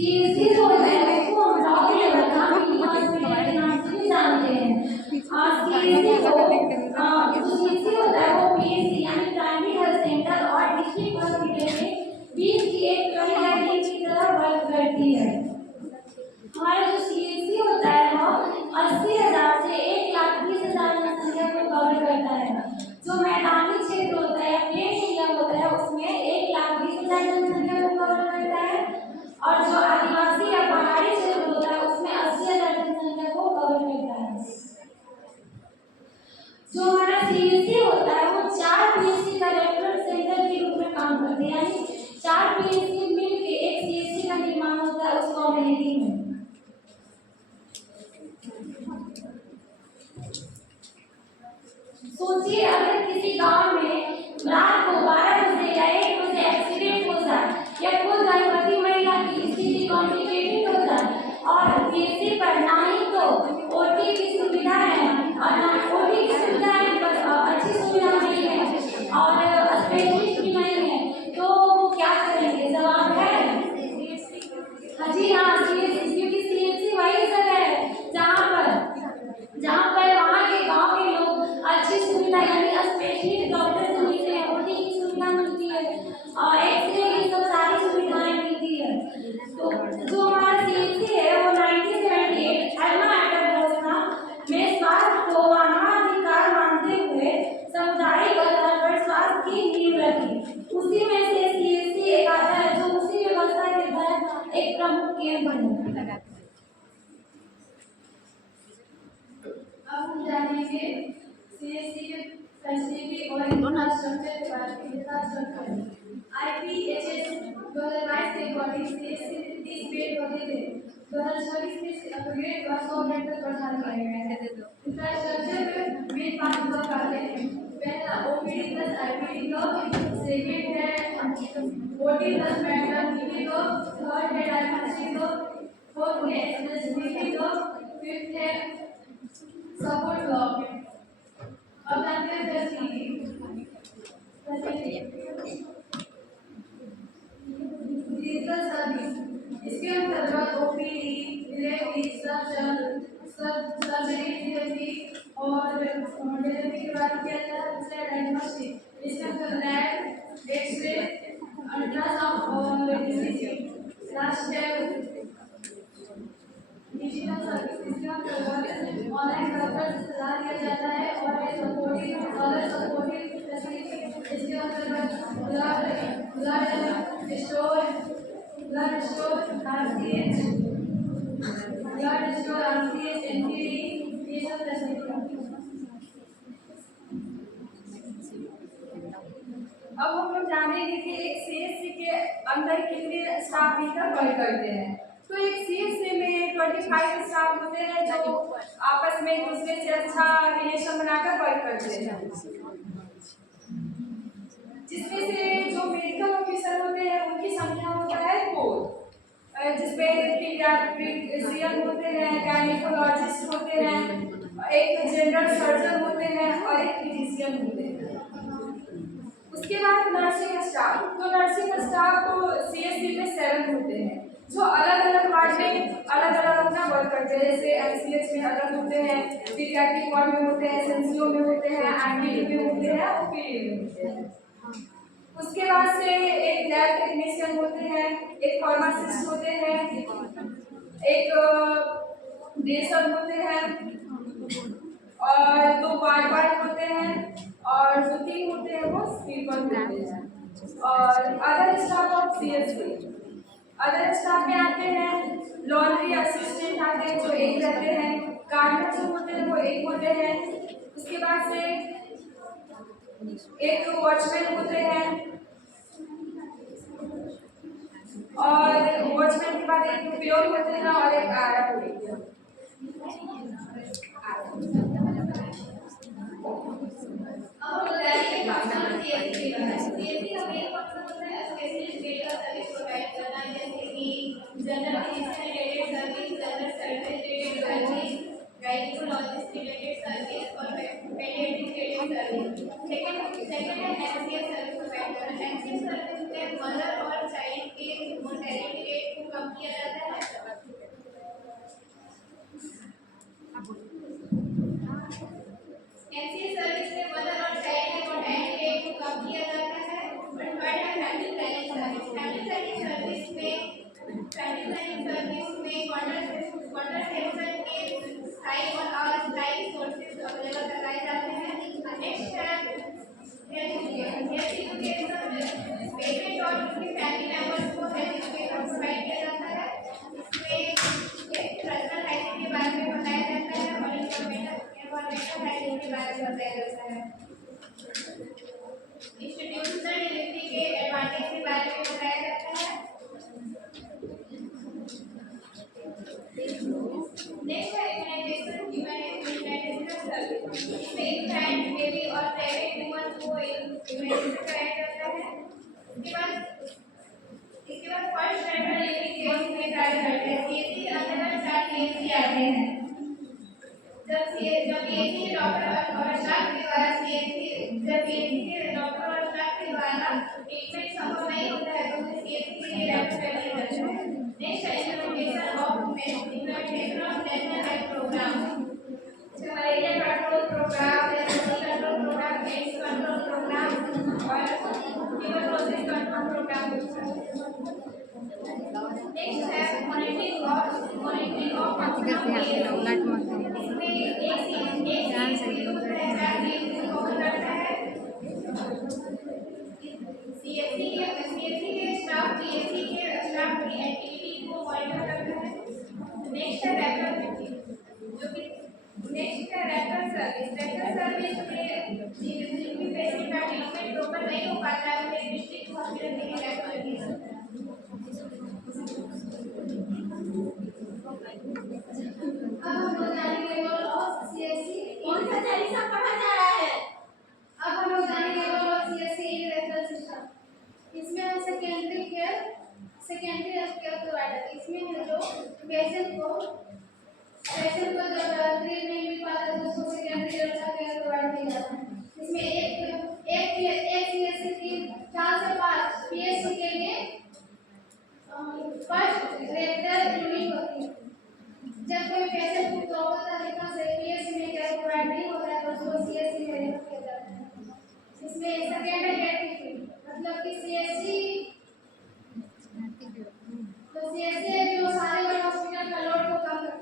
सीएससी जो होता है उसको हम ब्लॉक लेवल का मिनी हॉस्पिटल के नाम से भी जानते हैं। सीएससी को जो सीएससी होता है वो पीएचसी यानी प्राइमरी हेल्थ सेंटर और डिस्ट्रिक्ट हॉस्पिटल में बीच की एक कड़ी की तरह वर्क करती है। हमारा जो सीएससी होता है वो 80,000 से 1,20,000 जनसंख्या को कवर करता है। जो मैदानी क्षेत्र होता है या प्लेन एरिया होता है उसमें 1,20,000 जनसंख्या को कवर करता है और जो आदिवासी या पहाड़ी क्षेत्र होता है उसमें 80,000 जनसंख्या को कवर करता है। जो हमारा सीएससी होता है वो 4 पीएचसी का रेफरल सेंटर के रूप में काम करते हैं, यानी 4 पीएचसी मिलकर एक सीएससी का निर्माण होता है उस कम्युनिटी में। सोचिए अगर किसी गांव में रात को 12 बजे या 1 बजे एक्सीडेंट हो जाए या कोई गर्भवती महिला की स्थिति कॉम्प्लिकेटेड हो जाए और पीएचसी पर ना ही तो ओटी की सुविधा है और ना ओटी की सुविधा है पर अच्छी सुविधा नहीं है और स्पेशलिस्ट भी नहीं है, तो वो क्या करेंगे? जवाब है जी हाँ, सीएचसी, क्योंकि सीएचसी वही जगह है जहाँ पर वहाँ के गांव के लोग अच्छी सुविधा यानी स्पेशलिस्ट डॉक्टर से मिलते हैं, ओटी की सुविधा मिलती है और एक्सरे ये सब सारी सुविधाएं मिलती है। तो जो हमारा सीएचसी है वो 1978 एल्मा एक्ट व्यवस्था में स्वास्थ्य को मानवाधिकार मानते हुए सामुदायिक आधार पर स्वास्थ्य की नींव रखी। उसी में से सीएचसी एक आता है जो उसी व्यवस्था के तहत एक प्रमुख केंद्र बना। अब हम जानेंगे सीएससी के फैसिलिटी और इंफ्रास्ट्रक्चर के बारे में विस्तार से। आईपीएचएस 2022 के अकॉर्डिंग सीएससी 30 बेड होते थे, 2024 में अपग्रेड और 100 बेड तक बढ़ा दिया गया है। इंफ्रास्ट्रक्चर में 5 ब्लॉक आते हैं। पहला OPD plus IPD block, second है OT plus medical TV block, third है डायग्नोस्टिक ब्लॉक, फोर्थ है एक्सप्रेस ब्लॉक, फिफ्थ है सपोर्ट ब्लॉक। अब जानते हैं फैसिलिटी। डिजिटल सर्विस, इसके अंतर्गत ओपीडी, डिलीवरी, सर्जरी डिलीवरी और डिलीवरी के बाद किया जाता है डायग्नोस्टिक, इसके अंतर्गत लैब, एक्सरे, अल्ट्रासाउंड और ईसीजी। लास्ट है डिजिटल सर्विस, इसके अंतर्गत ऑनलाइन डॉक्टर से सलाह दिया जाता है और सपोर्टिव फैसिलिटी, इसके अंतर्गत ब्लड स्टोर आरसीएच एनपीडी ये सब फैसिलिटी। अब हम लोग जानेंगे कि एक सीएससी के अंदर कितने स्टाफ मिलकर वर्क करते हैं। तो एक सीएससी में 25 स्टाफ होते हैं जो आपस में एक दूसरे से अच्छा रिलेशन बनाकर वर्क करते हैं, जिसमें से जो मेडिकल ऑफिसर होते हैं उनकी संख्या होता है 4, जिसमें पीडियाट्रिशियन होते हैं, गायनेकोलॉजिस्ट होते हैं, एक जनरल सर्जन होते हैं और एक फिजिशियन होते हैं। उसके बाद नर्सिंग स्टाफ, तो नर्सिंग स्टाफ तो सीएससी में 7 होते हैं जो अलग अलग वार्ड में अलग अलग अपना वर्क करते हैं। जैसे एमसीएच में अलग होते हैं, पीडियाट्रिक वार्ड में होते हैं, एसएनसीओ में होते हैं, आईपीडी में होते हैं, ओपीडी में होते हैं। उसके बाद से एक लैब टेक्नीशियन होते हैं, एक फार्मासिस्ट होते हैं, एक डेसर होते हैं और 2 वार्ड होते हैं और जो 3 होते हैं वो स्वीपर होते हैं। और other staff of CSC, other staff में आते हैं लॉन्ड्री असिस्टेंट आते हैं जो 1 रहते हैं, गार्डनर जो होते हैं वो 1 होते हैं। उसके बाद से एक वॉचमैन होते हैं और वॉचमैन के बाद एक प्योर होते हैं और एक आरा होती है। अब बताइए सीएससी का मेन मतलब होता है स्पेशलिस्ट मेडिकल सर्विस प्रोवाइड करना, जैसे कि general physician related service, general surgeon related service, gynaecologist related service और पेडियाट्रिक रिलेटेड सर्विस। सेकंड है एमसीएस सर्विस प्रोवाइड करना। एमसीएस सर्विस में मदर और चाइल्ड के मोर्टेलिटी रेट को कम किया जाता एनसीए सर्विस में मदर और चाइल्ड को हैंड को कम किया जाता है। और थर्ड है family planning service. Family planning service में कॉन्ट्रासेप्शन के स्थायी और अस्थायी सोर्सेज अवेलेबल कराए जाते हैं। नेक्स्ट है हेल्थ एजुकेशन में पेशेंट और उनके फैमिली मेंबर्स को हेल्थ एजुकेशन प्रोवाइड किया जाता है। इसमें पर्सनल हाइजीन के बारे में बताया जाता है और एनवायरमेंटल हाइजीन के बारे में बताया जाता है। इंस्टीट्यूशनल डिलीवरी के एडवांटेज के बारे में बताया जाता है। नेक्स्ट है ह्यूमैनिटेरियन सर्विस। इसमें इन्फेंट, बेबी और प्रेग्नेंट वुमन को इम्यूनाइजेशन कराया जाता है। इसके बाद फर्स्ट टाइम डिलीवरी केस में कार्य करते हैं। सीएससी के अंतर्गत 4 सीएससी आते हैं। जब पीएचडी के डॉक्टर और स्टाफ के द्वारा ट्रीटमेंट संभव नहीं होता है तो सीएससी के लिए रेफर किया जाता है। नेक्स्ट है implementation of national health programme. Malaria control programme, control programme, AIDS control programme और ट्यूबरकुलोसिस कंट्रोल प्रोग्राम। नेक्स्ट है मॉनिटरिंग ऑफ सीएससी के स्टाफ पीएचडी के स्टाफ की एक्टिविटी को मॉनिटर करता है। नेक्स्ट है रेफरल सर्विस में जिनकी पेशेंट का ट्रीटमेंट प्रॉपर नहीं हो पाता है उन्हें डिस्ट्रिक्ट हॉस्पिटल के लिए रेफर किया जाता है। अब हम लोग जानेंगे रोल ऑफ सीएससी। कौन सा चालीसा पढ़ा जा रहा है? अब हम लोग जानेंगे role of CSC in referral system. इसमें हम सेकेंडरी हेल्थ केयर प्रोवाइडर। इसमें है जो पेशेंट को जब ट्रीटमेंट नहीं मिल पाता है तो उसको सेकेंडरी हेल्थ केयर प्रोवाइड किया जाता है। इसमें एक सीएससी की 4 से 5 पीएचसी के लिए फर्स्ट रेफरल यूनिट होती है। जब कोई पेशेंट को प्रॉपर तरीका से पीएचसी में केयर प्रोवाइड नहीं होता है तो उसको सीएससी में रेफर किया जाता है। इसमें सेकेंडरी हेल्थ मतलब कि सीएससी